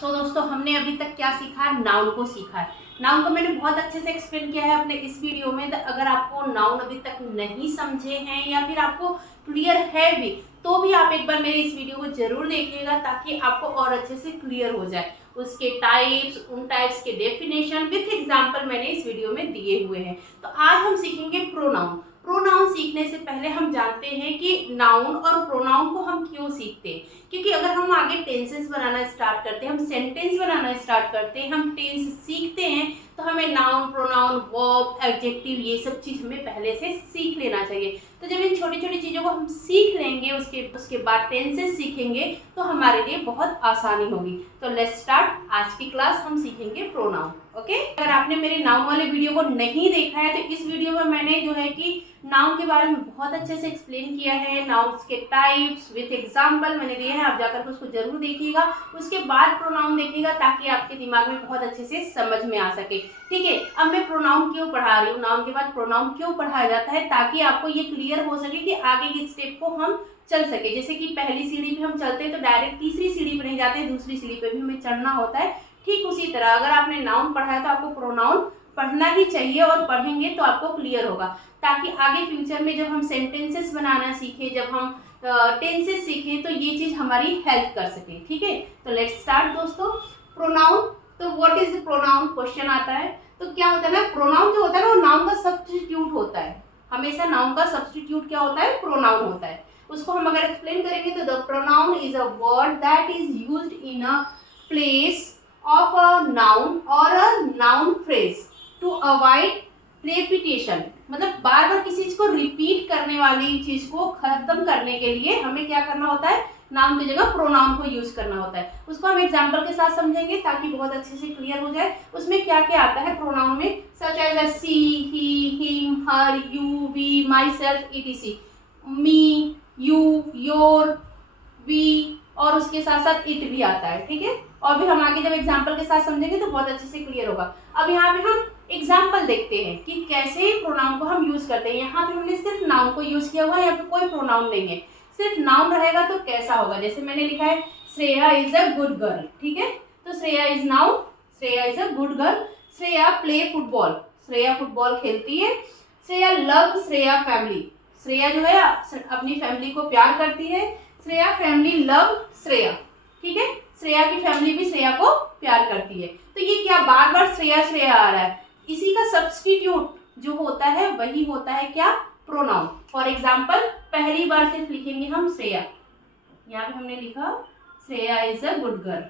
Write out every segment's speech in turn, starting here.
तो दोस्तों हमने अभी तक क्या सीखा, नाउन को सीखा है। नाउन को मैंने बहुत अच्छे से एक्सप्लेन किया है अपने इस वीडियो में। तो अगर आपको नाउन अभी तक नहीं समझे हैं या फिर आपको क्लियर है भी, तो भी आप एक बार मेरे इस वीडियो को जरूर देखिएगा ताकि आपको और अच्छे से क्लियर हो जाए। उसके टाइप्स, उन टाइप्स के डेफिनेशन विथ एग्जाम्पल मैंने इस वीडियो में दिए हुए हैं। तो आज हम सीखेंगे प्रोनाउन। प्रोनाउन सीखने से पहले हम जानते हैं कि नाउन और प्रोनाउन को हम क्यों सीखते हैं। क्योंकि अगर हम आगे टेंसेस बनाना स्टार्ट करते हैं, हम सेंटेंस बनाना स्टार्ट करते हैं, हम टेंस सीखते हैं, तो हमें नाउन, प्रोनाउन, वर्ब, एडजेक्टिव ये सब चीज़ हमें पहले से सीख लेना चाहिए। तो जब इन छोटी छोटी चीज़ों को हम सीख लेंगे, उसके बाद टेंसेस सीखेंगे, तो हमारे लिए बहुत आसानी होगी। तो लेट्स स्टार्ट। आज की क्लास हम सीखेंगे प्रोनाउन। ओके, अगर आपने मेरे नाउन वाले वीडियो को नहीं देखा है तो इस वीडियो में मैंने जो है कि नाउन के बारे में बहुत अच्छे से एक्सप्लेन किया है। नाउन्स के टाइप्स विथ एग्जाम्पल मैंने दिए हैं, आप जाकर के उसको जरूर देखिएगा। उसके बाद प्रोनाउन देखिएगा ताकि आपके दिमाग में बहुत अच्छे से समझ में आ सके। ठीक है, अब मैं प्रोनाउन क्यों पढ़ा रही हूँ, नाउन के बाद प्रोनाउन क्यों पढ़ाया जाता है, ताकि आपको ये क्लियर हो सके कि आगे की स्टेप को हम चल सके। जैसे कि पहली सीढ़ी पे हम चलते हैं तो डायरेक्ट तीसरी सीढ़ी पे नहीं जाते, दूसरी सीढ़ी पे भी हमें चढ़ना होता है। ठीक उसी तरह अगर आपने नाउन पढ़ा है तो आपको प्रोनाउन पढ़ना ही चाहिए, और पढ़ेंगे तो आपको क्लियर होगा, ताकि आगे फ्यूचर में जब हम सेंटेंसेस बनाना सीखें, जब हम टेंसेस सीखें, तो ये चीज़ हमारी हेल्प कर सके। ठीक है, तो लेट्स स्टार्ट दोस्तों। प्रोनाउन, तो व्हाट इज प्रोनाउन क्वेश्चन आता है। तो क्या होता है ना, प्रोनाउन जो होता है ना वो नाउन का सब्स्टिट्यूट होता है। हमेशा नाउन का सब्स्टिट्यूट क्या होता है, प्रोनाउन होता है। उसको हम अगर एक्सप्लेन करेंगे तो the pronoun is a word that is used in a place of a noun or a noun phrase to avoid repetition। मतलब बार बार किसी चीज को रिपीट करने वाली चीज को खत्म करने के लिए हमें क्या करना होता है, नाउन की जगह प्रोनाउन को यूज करना होता है। उसको हम एग्जांपल के साथ समझेंगे ताकि बहुत अच्छे से क्लियर हो जाए। उसमें क्या क्या आता है प्रोनाउन में, such as she, he, him, her, you, we, myself, etc, me, you, your, we, और उसके साथ साथ इट भी आता है। ठीक है, और भी हम आगे जब एग्जाम्पल के साथ समझेंगे तो बहुत अच्छे से क्लियर होगा। अब यहाँ पे हम एग्जाम्पल देखते हैं कि कैसे प्रोनाउन को हम यूज करते हैं। यहाँ पे हमने सिर्फ नाउन को यूज किया हुआ है, यहाँ पे कोई प्रोनाउन नहीं है, सिर्फ नाउन रहेगा तो कैसा होगा। जैसे मैंने लिखा है Shreya is a good girl. ठीक है, तो Shreya is noun, Shreya is a good girl. Shreya play football, Shreya football खेलती है। श्रेया लव श्रेया फैमिली, श्रेया जो है अपनी फैमिली को प्यार करती है। Shreya family love Shreya. ठीक है, श्रेया की फैमिली भी श्रेया को प्यार करती है। तो ये क्या बार बार श्रेया श्रेया आ रहा है, इसी का सब्स्टिट्यूट जो होता है वही होता है क्या, प्रोनाउन। फॉर एग्जाम्पल पहली बार सिर्फ लिखेंगे हम श्रेया, यहाँ पे हमने लिखा Shreya is a good girl.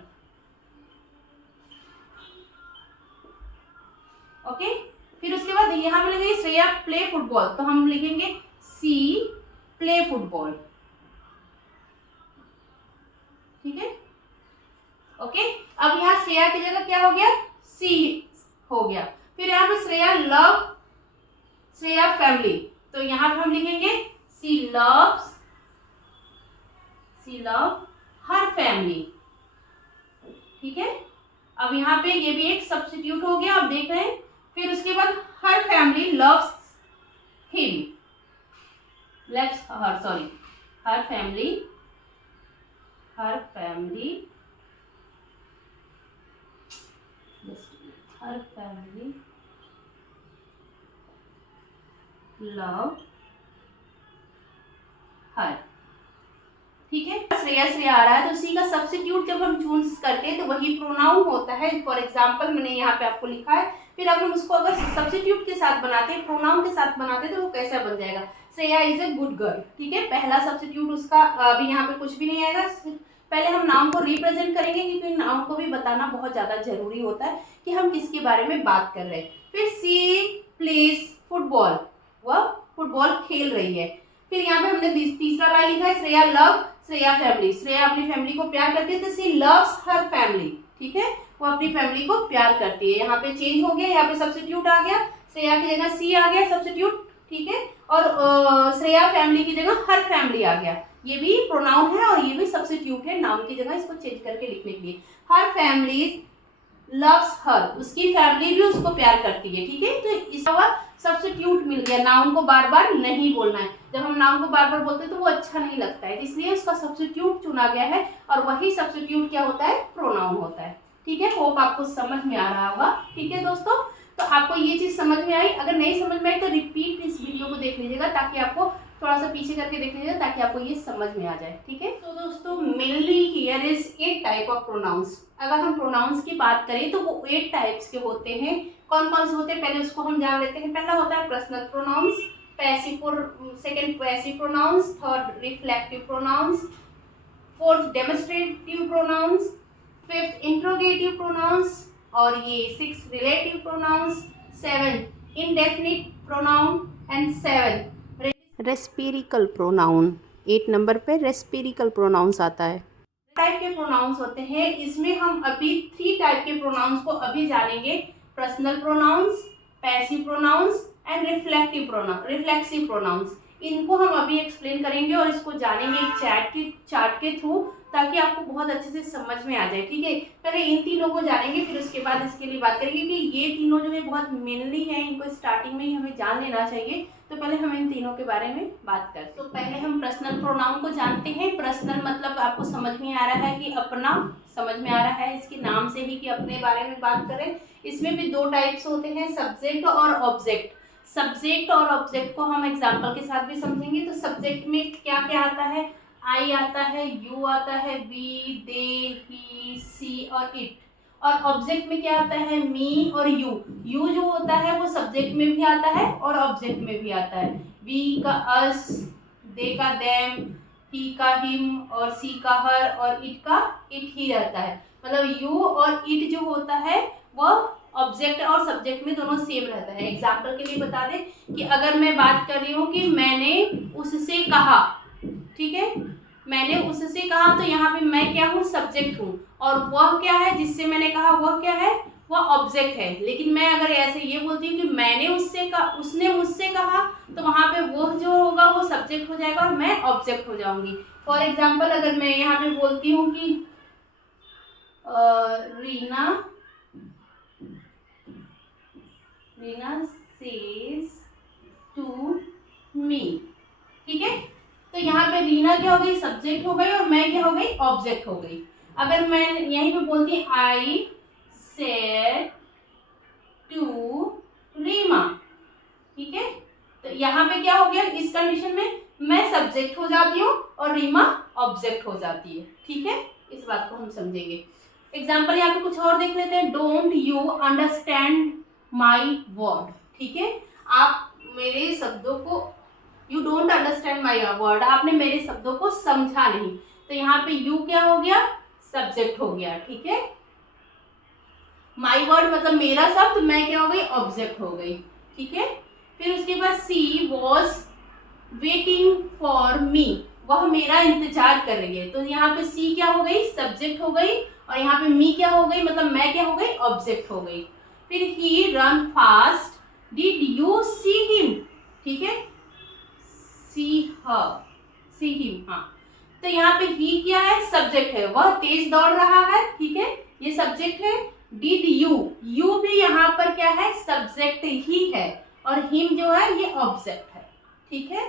Okay, फिर उसके बाद यहाँ पे लिखेंगे श्रेया प्ले फुटबॉल, तो हम लिखेंगे सी प्ले फुटबॉल। ठीक है, ओके, अब यहाँ श्रेया की जगह क्या हो गया, सी हो गया। फिर यहाँ पे श्रेया लव श्रेया फैमिली, तो यहाँ पे हम लिखेंगे सी लव हर फैमिली। ठीक है, अब यहाँ पे ये भी एक सब्स्टिट्यूट हो गया, आप देख रहे हैं। फिर उसके बाद हर फैमिली लव्स हिम, हर फैमिली लव हर। ठीक है, श्रेया श्रेया आ रहा है तो उसी का सब्स्टिट्यूट जब हम चूज करते हैं तो वही प्रोनाउन होता है। फॉर एग्जाम्पल मैंने यहाँ पे आपको लिखा है। फिर अब हम उसको अगर सब्स्टिट्यूट के साथ बनाते हैं, प्रोनाउन के साथ बनाते हैं, तो वो कैसा बन जाएगा, Shreya is a good girl. ठीक है, पहला सब्स्टिट्यूट उसका अभी यहाँ पे कुछ भी नहीं आएगा। पहले हम नाउन को रिप्रेजेंट करेंगे, क्योंकि नाउन को भी बताना बहुत ज्यादा जरूरी होता है कि हम किसके बारे में बात कर रहे हैं। फिर सी प्लेज फुटबॉल, वह फुटबॉल खेल रही है। फिर यहाँ पे हमने तीसरा लाइन लिखा है श्रेया लव श्रेया फैमिली, श्रेया अपनी फैमिली को प्यार करती है, तो सी लव्स हर फैमिली। ठीक है, वो अपनी फैमिली को प्यार करती है। यहाँ पे चेंज हो गया, यहाँ पे सब्स्टिट्यूट आ गया, श्रेया की जगह सी आ गया सब्स्टिट्यूट। ठीक है, और श्रेया फैमिली की जगह हर फैमिली आ गया, ये भी प्रोनाउन है और ये भी सब्स्टिट्यूट है नाउन की जगह, इसको चेंज करके लिखने के लिए। हर फैमिली लव्स हर, उसकी फैमिली भी उसको प्यार करती है। ठीक है, तो इसका सब्स्टिट्यूट मिल गया, नाउन को बार बार नहीं बोलना है। जब हम नाउन को बार बार बोलते हैं तो वो अच्छा नहीं लगता है, इसलिए उसका सब्स्टिट्यूट चुना गया है और वही सब्स्टिट्यूट क्या होता है, प्रोनाउन होता है। ठीक है, होप आपको समझ में आ रहा होगा। ठीक है दोस्तों, तो आपको ये चीज़ समझ में आई? अगर नहीं समझ में आई तो रिपीट इस वीडियो को देख लीजिएगा, ताकि आपको थोड़ा सा पीछे करके देख लीजिएगा, ताकि आपको ये समझ में आ जाए। ठीक है, तो दोस्तों mainly here is 8 type of pronouns. अगर हम प्रोनाउंस की बात करें तो वो 8 टाइप्स के होते हैं। कौन कौन से होते हैं पहले उसको हम जान लेते हैं। पहला होता है personal pronouns, second passive pronouns, third reflexive pronouns, fourth demonstrative pronouns, fifth interrogative pronouns, और ये 6 relative pronouns, 7 indefinite pronoun and 7 reciprocal pronoun. 8 number पे रेस्पेरिकल प्रोनाउंस आता है। टाइप के प्रोनाउंस होते हैं, इसमें हम अभी 3 टाइप के प्रोनाउंस को अभी जानेंगे। Personal pronouns, passive pronouns and reflexive pronouns. इनको हम अभी एक्सप्लेन करेंगे और इसको जानेंगे एक चार्ट के थ्रू, ताकि आपको बहुत अच्छे से समझ में आ जाए। ठीक है, पहले इन तीनों को जानेंगे, फिर उसके बाद इसके लिए बात करेंगे कि ये तीनों जो है बहुत मेनली है, इनको स्टार्टिंग में ही हमें जान लेना चाहिए। तो पहले हम इन तीनों के बारे में बात करते हैं। तो पहले हम पर्सनल प्रोनाउन को जानते हैं। पर्सनल मतलब आपको समझ में आ रहा है कि अपना, समझ में आ रहा है इसके नाम से ही कि अपने बारे में बात करें। इसमें भी 2 टाइप्स होते हैं, सब्जेक्ट और ऑब्जेक्ट। सब्जेक्ट और ऑब्जेक्ट को हम एग्जाम्पल के साथ भी समझेंगे। तो सब्जेक्ट में क्या क्या आता है, आई आता है, यू आता है, वी, दे, ही, सी और इट। और ऑब्जेक्ट में क्या आता है, मी और यू। यू जो होता है वो सब्जेक्ट में भी आता है और ऑब्जेक्ट में भी आता है। वी का अस, दे का देम, ही का हिम और सी का हर और इट का इट ही रहता है। मतलब यू और इट जो होता है वह ऑब्जेक्ट और सब्जेक्ट में दोनों सेम रहता है। एग्जाम्पल के लिए बता दें कि अगर मैं बात कर रही हूँ कि मैंने उससे कहा, ठीक है, मैंने उससे कहा, तो यहाँ पे मैं क्या हूँ, सब्जेक्ट हूँ, और वह क्या है जिससे मैंने कहा, वह क्या है, वह ऑब्जेक्ट है। लेकिन मैं अगर ऐसे ये बोलती हूँ कि मैंने उससे कहा, उसने मुझसे कहा, तो वहाँ पे वह जो होगा वो सब्जेक्ट हो जाएगा और मैं ऑब्जेक्ट हो जाऊंगी। फॉर एग्जाम्पल अगर मैं यहाँ पे बोलती हूँ कि रीना सेज टू मी, ठीक है, तो यहाँ पे रीना क्या हो गई, सब्जेक्ट हो गई, और मैं क्या हो गई, ऑब्जेक्ट हो गई। अगर मैं यहीं पे बोलती आई सेड टू रीमा, ठीक है, तो यहाँ पे क्या हो गया, इस कंडीशन में मैं सब्जेक्ट हो जाती हूँ और रीमा ऑब्जेक्ट हो जाती है। ठीक है, इस बात को हम समझेंगे। एग्जाम्पल यहाँ पे कुछ और देख लेते हैं। Don't you understand my word, ठीक है, आप मेरे शब्दों को, you don't understand my word, आपने मेरे शब्दों को समझा नहीं। तो यहाँ पे यू क्या हो गया, सब्जेक्ट हो गया। ठीक है, माई वर्ड मतलब मेरा शब्द, मैं क्या हो गई, ऑब्जेक्ट हो गई। ठीक है, फिर उसके बाद सी वॉज वेटिंग फॉर मी, वह मेरा इंतजार कर रही है। तो यहाँ पे सी क्या हो गई, सब्जेक्ट हो गई, और यहाँ पे मी क्या हो गई, मतलब मैं क्या हो गई, ऑब्जेक्ट हो गई। फिर he run fast, did you see him, ठीक है, सी हिम, हाँ, तो यहाँ पे ही क्या है, सब्जेक्ट है, वह तेज दौड़ रहा है, ठीक है, ये सब्जेक्ट है। डिड यू भी यहाँ पर क्या है, सब्जेक्ट ही है, और हिम जो है ये ऑब्जेक्ट है। ठीक है,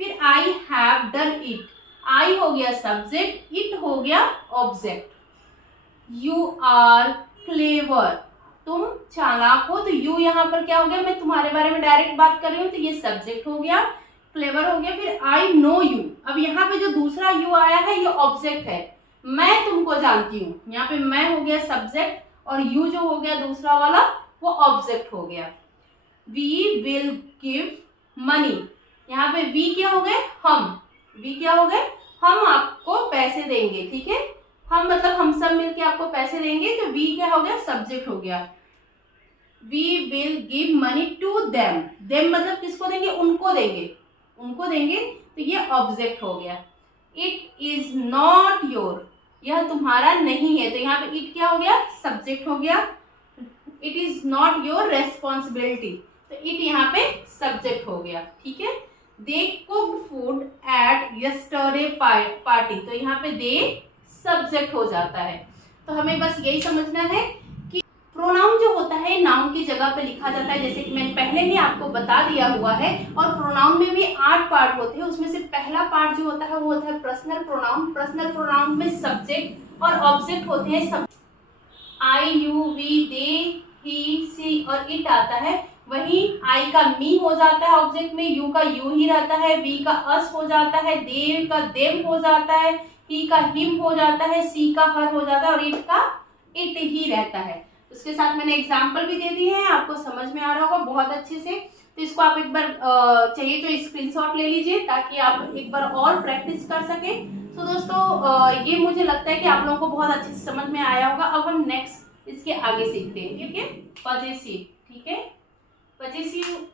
फिर आई हैव डन इट, आई हो गया सब्जेक्ट, इट हो गया ऑब्जेक्ट। यू आर क्लेवर, तुम चालाक हो, तो यू यहाँ पर क्या हो गया, मैं तुम्हारे बारे में डायरेक्ट बात कर रही हूँ, तो ये सब्जेक्ट हो गया, क्लेवर हो गया। फिर आई नो यू, अब यहाँ पे जो दूसरा यू आया है ये ऑब्जेक्ट है, मैं तुमको जानती हूँ, यहाँ पे मैं हो गया सब्जेक्ट, और यू जो हो गया दूसरा वाला वो ऑब्जेक्ट हो गया। वी विल गिव मनी, यहाँ पे वी क्या हो गए, हम, वी क्या हो गए, हम आपको पैसे देंगे। ठीक है, हम मतलब हम सब मिलके आपको पैसे देंगे, तो वी क्या हो गया, सब्जेक्ट हो गया। We will give money to them, them मतलब किसको देंगे, उनको देंगे, उनको देंगे, तो ये ऑब्जेक्ट हो गया। इट इज नॉट योर, यह तुम्हारा नहीं है, तो यहाँ पे इट क्या हो गया, सब्जेक्ट हो गया। It is not your responsibility, तो इट यहाँ पे सब्जेक्ट हो गया। ठीक है, they cooked food at yesterday party, तो यहाँ पे दे सब्जेक्ट हो जाता है। तो हमें बस यही समझना है कि प्रोनाउन जो होता है नाउन की जगह पे लिखा जाता है, जैसे कि मैंने पहले ही आपको बता दिया हुआ है। और प्रोनाउन में भी 8 पार्ट होते हैं, उसमें से पहला पार्ट जो होता है वो होता है पर्सनल प्रोनाउन। पर्सनल प्रोनाउन में सब्जेक्ट और ऑब्जेक्ट होते हैं। सब आई, यू, वी, दे, ही, सी और इट आता है। वहीं आई का मी हो जाता है ऑब्जेक्ट में, यू का यू ही रहता है, वी का अस हो जाता है, दे का देम हो जाता है, ही का हिम हो जाता है, सी का हर हो जाता है और इट का इट ही रहता है। उसके साथ मैंने एग्जाम्पल भी दे दिए हैं, आपको समझ में आ रहा होगा बहुत अच्छे से। तो इसको आप एक बार चाहिए तो स्क्रीनशॉट ले लीजिए ताकि आप एक बार और प्रैक्टिस कर सकें। तो दोस्तों ये मुझे लगता है कि आप लोगों को बहुत अच्छे से समझ में आया होगा। अब हम नेक्स्ट इसके आगे सीखते हैं, ठीक है। पजेसिव, ठीक है। पजेसिव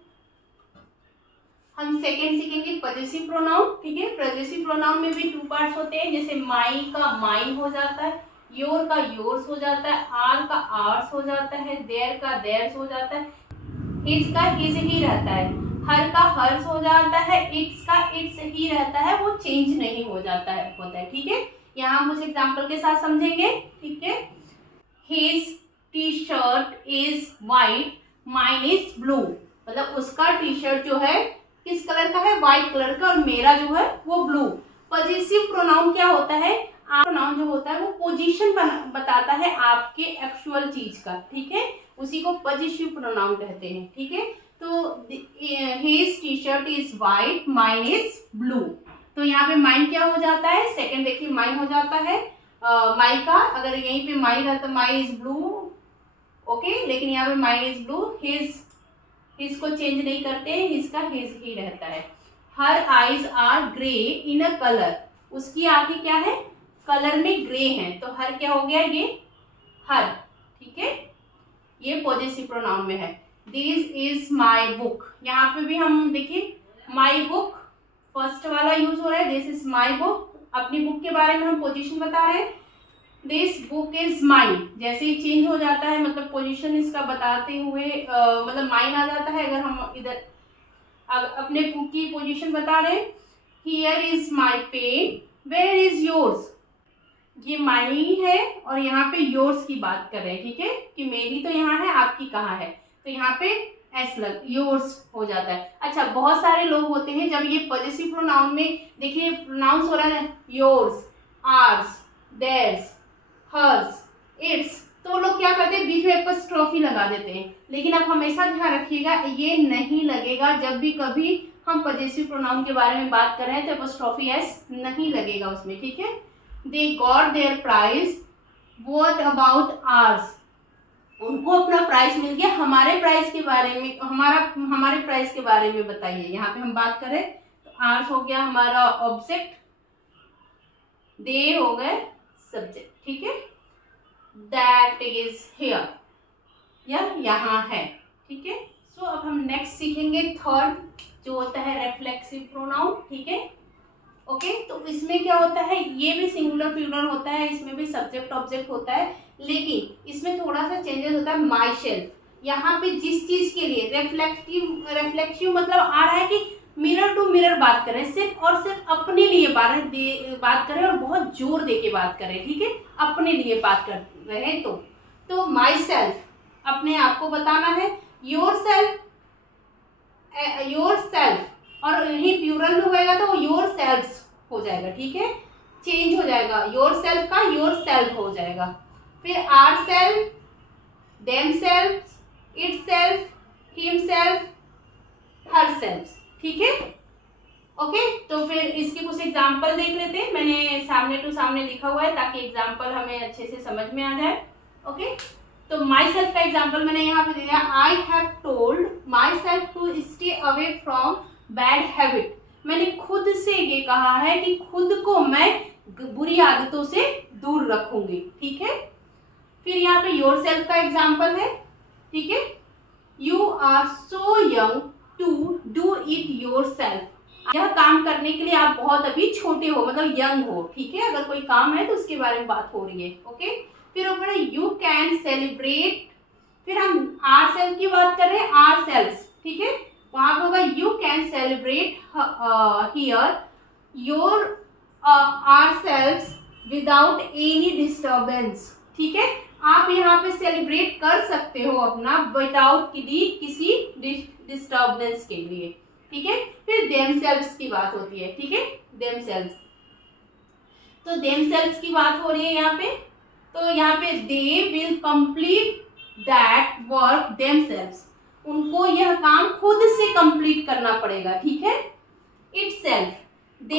हम सेकेंड सीखेंगे पजेसिव प्रोनाउन, ठीक है। पजेसिव प्रोनाउन में भी 2 पार्ट्स होते हैं, जैसे माई का माइन हो जाता है, योर का योर्स हो जाता है, आर का आर्स हो जाता है, देयर का देयर्स हो जाता है, हिज का हिज ही रहता है, हर का हर्स हो जाता है, इट्स का इट्स ही रहता है, वो चेंज नहीं हो जाता है होता है, ठीक है। यहाँ हम उस एग्जाम्पल के साथ समझेंगे, ठीक है। His T shirt is white, mine is blue, मतलब उसका टी शर्ट जो है किस कलर का है, व्हाइट कलर का, और मेरा जो है वो ब्लू। पजेसिव प्रोनाउन क्या होता है, प्रोनाउन जो होता है वो पोजीशन बताता है आपके एक्चुअल चीज का, ठीक है, उसी को पजेसिव प्रोनाउन कहते हैं, ठीक है। तो his T shirt is white, mine is blue. तो यहाँ पे माइन क्या हो जाता है, सेकंड देखिए माइन हो जाता है माई का, अगर यहीं पे माई रहता माई इज ब्लू, ओके, लेकिन यहाँ पे माइन इज ब्लू। हिज को चेंज नहीं करते, हिज का हिज ही रहता है। Her eyes are grey in a colour, उसकी आंखें क्या है, कलर में ग्रे हैं, तो हर क्या हो गया, ये हर, ठीक है, ये पॉजेसिव प्रोनाउन में है। दिस इज माई बुक, यहाँ पे भी हम देखिए माई बुक फर्स्ट वाला यूज हो रहा है, दिस इज माई बुक, अपनी बुक के बारे में हम पोजीशन बता रहे हैं। दिस बुक इज माइन, जैसे ही चेंज हो जाता है मतलब पोजीशन इसका बताते हुए मतलब माइन आ जाता है, अगर हम इधर अपने बुक की पोजीशन बता रहे हैं। Here is my pen, where is yours, ये माई है और यहाँ पे योर्स की बात कर रहे हैं, ठीक है, कि मेरी तो यहाँ है, आपकी कहाँ है, तो यहाँ पे एस लग योर्स हो जाता है। अच्छा, बहुत सारे लोग होते हैं जब ये पॉजेसिव प्रोनाउन में देखिए प्रोनाउंस हो रहा है yours, ours, theirs, hers, its, तो वो लोग क्या करते हैं बीच में एपॉस्ट्रोफी लगा देते हैं, लेकिन आप हमेशा ध्यान रखिएगा ये नहीं लगेगा, जब भी कभी हम पॉजेसिव प्रोनाउन के बारे में बात कर रहे हैं तो एपॉस्ट्रोफी एस नहीं लगेगा उसमें, ठीक है। They got their prize, what about ours, उनको अपना प्राइस मिल गया, हमारे प्राइस के बारे में हमारे प्राइस के बारे में बताइए। यहाँ पे हम बात करें तो आर्स हो गया हमारा ऑब्जेक्ट, दे हो गए सब्जेक्ट, ठीक है। दैट इज हियर, यह यहाँ है, ठीक है। सो अब हम नेक्स्ट सीखेंगे थर्ड, जो होता है रिफ्लेक्सिव प्रोनाउन, ठीक है, ओके। तो इसमें क्या होता है, ये भी सिंगुलर प्लूरल होता है, इसमें भी सब्जेक्ट ऑब्जेक्ट होता है, लेकिन इसमें थोड़ा सा चेंजेस होता है। माई सेल्फ, यहाँ पे जिस चीज के लिए रिफ्लेक्सिव मतलब आ रहा है कि मिरर टू मिरर बात करें, सिर्फ और सिर्फ अपने लिए बात करें और बहुत जोर दे के बात करें, ठीक है, अपने लिए बात कर रहे हैं तो माई सेल्फ अपने आप को बताना है, योर सेल्फ और यही प्लूरल में होएगा तो योर सेल्फ्स हो जाएगा, ठीक है, चेंज हो जाएगा, योर सेल्फ का योर सेल्फ हो जाएगा। फिर ourself, themself, itself, himself, herself, ठीक है, ओके। तो फिर इसके कुछ एग्जाम्पल देख लेते हैं, मैंने सामने टू सामने लिखा हुआ है ताकि एग्जाम्पल हमें अच्छे से समझ में आ जाए, ओके। तो माई सेल्फ का एग्जाम्पल मैंने यहाँ पे दिया, I have told myself to stay away from bad habit, मैंने खुद से ये कहा है कि खुद को मैं बुरी आदतों से दूर रखूंगी, ठीक है। फिर यहाँ पे योर सेल्फ का एग्जाम्पल है, ठीक है, you are so young to do it yourself, यह काम करने के लिए आप बहुत अभी छोटे हो, मतलब यंग हो, ठीक है, अगर कोई काम है तो उसके बारे में बात हो रही है, ओके। फिर ऊपर है यू कैन सेलिब्रेट, फिर हम आर सेल्फ की बात कर रहे हैं, आर सेल्फ, ठीक है, वहां पर होगा you can celebrate here your ourself without any disturbance, ठीक है, आप यहाँ पे सेलिब्रेट कर सकते हो अपना विदाउट किसी डिस्टर्बेंस के लिए, ठीक है। फिर देमसेल्व्स की बात होती है, ठीक है, देमसेल्व्स। तो देमसेल्व्स की बात हो रही है यहाँ पे, तो यहाँ पे they will complete that work themselves, उनको यह काम खुद से कंप्लीट करना पड़ेगा, ठीक है। Itself, the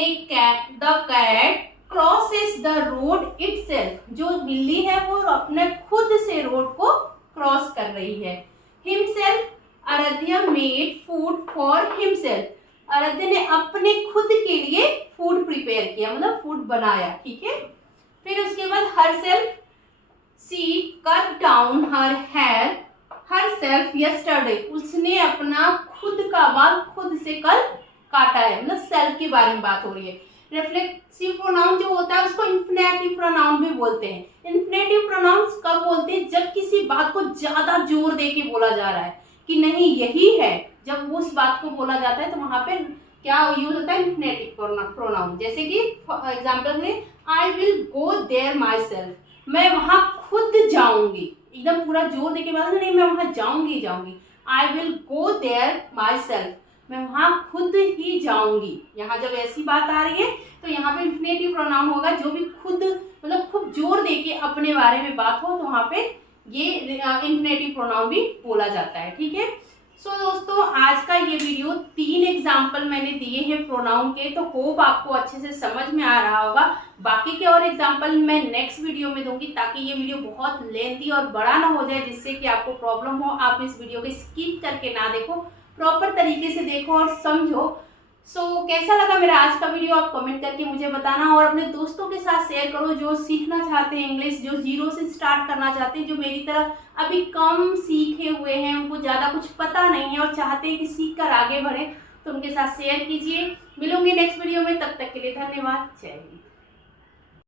cat crosses the road itself, जो बिल्ली है वो अपने खुद से रोड को क्रॉस कर रही है। Himself, Aaradhya made food for himself, Aaradhya ने अपने खुद के लिए फूड प्रिपेयर किया, मतलब फूड बनाया, ठीक है। फिर उसके बाद herself, she cut down her hair herself yesterday, उसने अपना खुद का बाल खुद से कल काटा है, मतलब सेल्फ के बारे में बात हो रही है। रिफ्लेक्सिव प्रोनाउन जो होता है उसको इन्फिनेटिव प्रोनाउन भी बोलते हैं। इन्फिनेटिव प्रोनाउंस कब बोलते हैं, जब किसी बात को ज्यादा जोर दे के बोला जा रहा है कि नहीं यही है, जब वो उस बात को बोला जाता है तो वहां पे क्या यूज होता है, इन्फिनेटिव प्रोनाउन। जैसे कि एग्जाम्पल में I will go there myself, मैं वहां खुद जाऊंगी, एकदम पूरा जोर देके बात नहीं, मैं वहां जाऊंगी जाऊंगी। I will go there myself, मैं वहां खुद ही जाऊंगी। यहाँ जब ऐसी बात आ रही है तो यहाँ पे इन्फिनेटिव प्रोनाउन होगा, जो भी खुद मतलब खूब जोर देके अपने बारे में बात हो तो वहाँ पे ये इन्फिनेटिव प्रोनाउन भी बोला जाता है, ठीक है। सो दोस्तों आज का ये वीडियो 3 एग्जाम्पल मैंने दिए हैं प्रोनाउन के, तो होप आपको अच्छे से समझ में आ रहा होगा। बाकी के और एग्जाम्पल मैं नेक्स्ट वीडियो में दूंगी, ताकि ये वीडियो बहुत लेंथी और बड़ा ना हो जाए, जिससे कि आपको प्रॉब्लम हो। आप इस वीडियो को स्किप करके ना देखो, प्रॉपर तरीके से देखो और समझो। कैसा लगा मेरा आज का वीडियो आप कमेंट करके मुझे बताना, और अपने दोस्तों के साथ शेयर करो जो सीखना चाहते हैं इंग्लिश, जो जीरो से स्टार्ट करना चाहते हैं, जो मेरी तरह अभी कम सीखे हुए हैं, उनको ज़्यादा कुछ पता नहीं है और चाहते हैं कि सीख कर आगे बढ़े, तो उनके साथ शेयर कीजिए। मिलूंगी नेक्स्ट वीडियो में, तब तक के लिए धन्यवाद। जय हिंद।